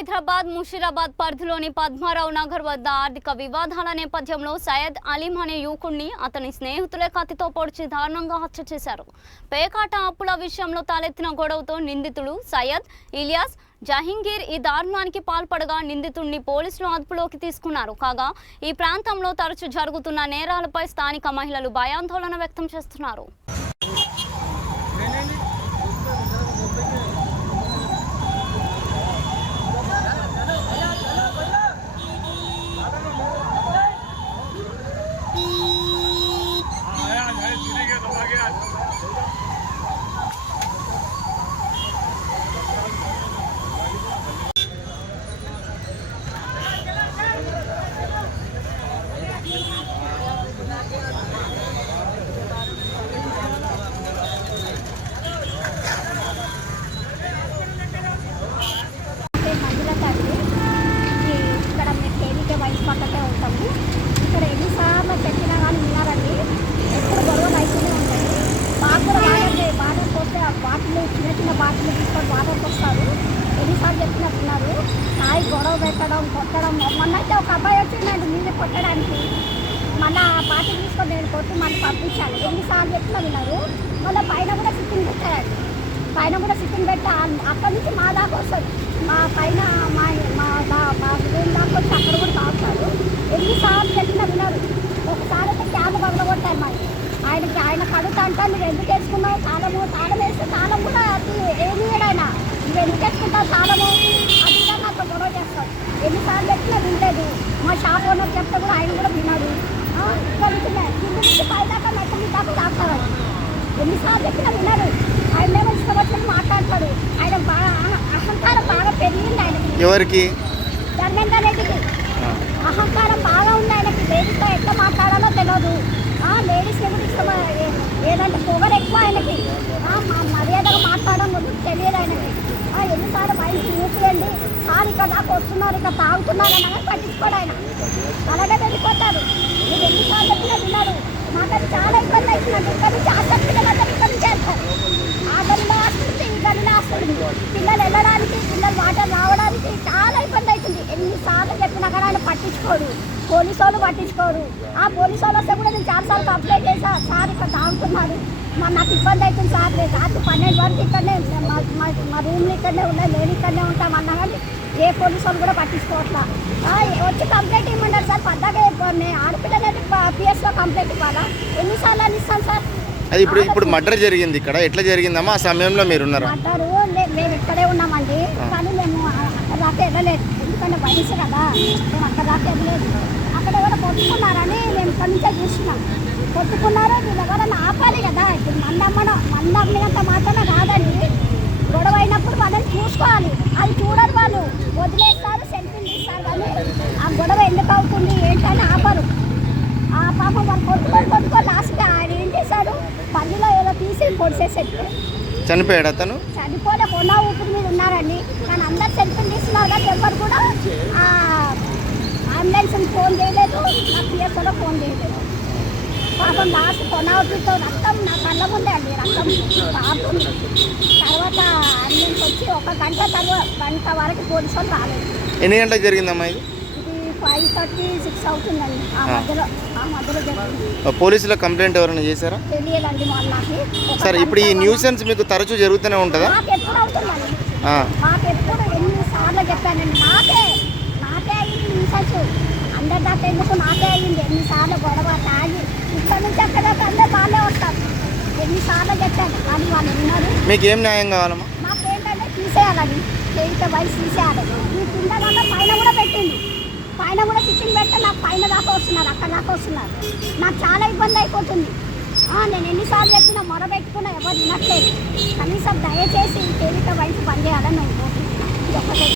హైదరాబాద్ ముషీరాబాద్ పరిధిలోని పద్మారావు నగర్ వద్ద ఆర్థిక వివాదాల నేపథ్యంలో సయ్యద్ అలీం అనే యువకుడిని అతని స్నేహితులే కత్తితో పొడిచి దారుణంగా హత్య చేశారు. పేకాట అప్పుల విషయంలో తలెత్తిన గొడవతో నిందితుడు సయ్యద్ ఇలియాస్ జహంగీర్ ఈ దారుణానికి పాల్పడగా నిందితుడిని పోలీసులు అదుపులోకి తీసుకున్నారు. కాగా ఈ ప్రాంతంలో తరచూ జరుగుతున్న నేరాలపై స్థానిక మహిళలు భయాందోళన వ్యక్తం చేస్తున్నారు. పక్కకే ఉంటాము. ఇక్కడ ఎన్నిసార్లు చెప్పినా కానీ విన్నారండి. ఎప్పుడు గొడవలు అయితేనే ఉంటాయి. మాకు కూడా వాటర్ పోస్తే బాటిల్ చిన్న చిన్న బాటిల్ తీసుకొని వాటర్కి వస్తారు. ఎన్నిసార్లు చెప్పినా విన్నారు. హాయి గొడవ పెట్టడం కొట్టడం. మొన్నైతే ఒక అబ్బాయి వచ్చిందండి మీదే కొట్టడానికి. మళ్ళీ ఆ బాటిల్ తీసుకొని నేను కొట్టి మళ్ళీ పంపించాను. ఎన్నిసార్లు చెప్పినా విన్నారు. మళ్ళీ పైన కూడా సిట్టింగ్ పెట్టారండి. పైన కూడా సిట్టింగ్ పెట్టి అక్కడి నుంచి మా దాకా వస్తుంది. మా పైన మా రూమ్ దాకా వచ్చి అక్కడ కూడా తాగుతారు. ఎన్నిసార్లు చెప్పినా వినరు. ఒకసారి అయితే క్యాబ్ పగలగొట్టారు మరి. ఆయన కడుతా అంటే మీరు ఎందుకు వేసుకున్నావు తాళం వేస్తే తాళం కూడా అది ఏమి ఆయన నువ్వు ఎందుకు వేసుకుంటావు తాళము అది కూడా నాకు గొడవ చేస్తాడు. ఎన్నిసార్లు చెప్పినా వినలేదు. మా షాప్ ఓనర్ చెప్తే కూడా ఆయన కూడా వినడు. ఇక్కడ కింద నుంచి పై దాకా మెట్ట మీద దాకా తాగుతారు. ఎన్నిసార్లు చెప్పినా వినరు. ఆయన ఏమో ఇష్టం వచ్చినట్టు మాట్లాడతాడు. ఆయన బాగా అహంకారం బాగా పెరిగింది ఆయనకి. ఎవరికి? ధర్మేందర్ రెడ్డికి అహంకారం బాగా ఉంది ఆయనకి. లేడీస్తో ఎట్లా మాట్లాడాలో తెలియదు. లేడీస్ని కూడా ఇష్టం ఏదంటే పొగరు ఎక్కువ ఆయనకి. మర్యాదగా మాట్లాడడం తెలియదు ఆయనకి. ఎన్నిసార్లు బయటికి ఊపియండి సార్ ఇక్కడ దాకా వస్తున్నారు ఇక్కడ తాగుతున్నారు అని పట్టించుకోడు ఆయన. అలాగే వెళ్ళిపోతారు. మీరు ఎన్నిసార్లు చెప్పినా విన్నారు. మాకు చాలా ఇబ్బంది అవుతుందండి. ఇక్కడ నుంచి ఆసక్తి పిల్లలందరూ ఇక్కడ నుంచి వెళ్తారు. ఆ గదిలో వస్తుంది ఈ గదిలో వస్తుంది. పిల్లలు వెళ్ళడానికి పిల్లలు వాటర్ రావడానికి చాలా ఇబ్బంది అవుతుంది. ఎన్నిసార్లు చెప్పినా కానీ ఆయన పట్టించుకోడు. పోలీసు వాళ్ళు పట్టించుకోరు. ఆ పోలీసు వాళ్ళు వస్తే కూడా నేను చాలాసార్లు కంప్లైంట్ చేసా. సార్ ఇక్కడ తాగుతున్నారు నాకు ఇబ్బంది అవుతుంది సార్. రాత్రి 12 వరకు ఇక్కడనే మా రూమ్లు ఇక్కడనే ఉన్నాయి. నేను ఇక్కడనే ఉంటామన్నా కానీ ఏ పోలీసు వాళ్ళు కూడా పట్టించుకోవట్లా. వచ్చి కంప్లైంట్ ఇవ్వమంటారు సార్. పద్దాగా ఆడపిల్లలని పిఎస్లో కంప్లైంట్ ఇవ్వాలా? ఎన్నిసార్లు అని ఇస్తాను సార్. అది ఇప్పుడు మర్డర్ జరిగింది ఇక్కడ. ఎట్లా జరిగిందమ్మా? ఆ సమయంలో మీరు ఉన్నారు? మర్డరు మేము ఇక్కడే ఉన్నామండి. కానీ మేము అక్కడ దాకా వెళ్ళలేదు. ఎందుకంటే వయసు కదా. మేము అక్కడ దాకా వెళ్ళలేదు. అక్కడ ఎవరో కొట్టుకున్నారని మేము ఇక్కడి నుంచే చూస్తున్నాం. కొట్టుకున్నారు వీళ్ళు ఎవరన్నా ఆపాలి కదా. ఇప్పుడు మందమ్మినంత మాత్రమే కాదండి. గొడవ అయినప్పుడు వాళ్ళని చూసుకోవాలి. అది చూడరు వాళ్ళు. వదిలేస్తారు సెల్ఫీలు తీస్తారు. కానీ ఆ గొడవ ఎందుకు అవుతుంది ఏంటని ఆపరు. ఆ పాపం వాళ్ళు కొట్టుకొని లాస్ట్గా ఆయన ఏం చేశాడు పల్లిలో ఏదో తీసి పొడిసేసాడు. చనిపోయాడు అతను? చనిపోలే కొన్నా ఊపిరి మీద ఉన్నారండి. కానీ అందరు సెల్ఫీలు తీస్తున్నారు కానీ ఎవరు కూడా అంబులెన్స్ని ఫోన్ చేయలేదు. నా పిఎస్ఓలో ఫోన్ చేయలేదు. పాపం లాస్ట్ కొన్నా ఊపిరితో రక్తం నా కళ్ళ ముందే అండి రక్తం పాపం. తర్వాత అంబులెన్స్ వచ్చి 1 గంట వరకు పోలీసు వాళ్ళు రాలేదు. ఎన్ని గంటలకు జరిగిందమ్మా ఇది? 5:36 అవుతుందండి. ఆ మధ్యలో జరిగింది. పోలీసుల కంప్లైంట్ ఎవరైనా చేశారా? తెలియదండి వాళ్ళకి. సరే ఇప్పుడు ఈ న్యూసెన్స్ మీకు తరచూ జరుగుతూనే ఉంటుందా? మాకు ఎప్పుడు అవుతుందండి. మాకు ఎప్పుడు ఎన్నిసార్లు చెప్పానండి. నాకే అయ్యింది న్యూసెన్స్. అందరి దాకా ఎందుకు నాకే అయ్యింది. ఎన్నిసార్లు గొడవ తాగి ఇక్కడ నుంచి అక్కడ దాకా అందరూ వాళ్ళే వస్తారు. ఎన్నిసార్లు చెప్పాను కానీ వాళ్ళు విన్నారు. మీకు ఏం న్యాయం కావాలమ్మా? మాకేంటంటే తీసేయాలని చేయితే వయసు తీసేయాలి. ఈ కింద దాకా పైన కూడా పెట్టింది. పైన కూడా సిట్టింగ్ పెడితే నాకు పైన దాకా వస్తున్నారు అక్కడ దాకా వస్తున్నారు. నాకు చాలా ఇబ్బంది అయిపోతుంది. నేను ఎన్నిసార్లు చెప్పినా మొరబెట్టుకున్నా ఎవరు వినట్లేదు. కనీసం దయచేసి తేలిక వయసు పనిచేయాలని నేను కోరుకుంటున్నాను.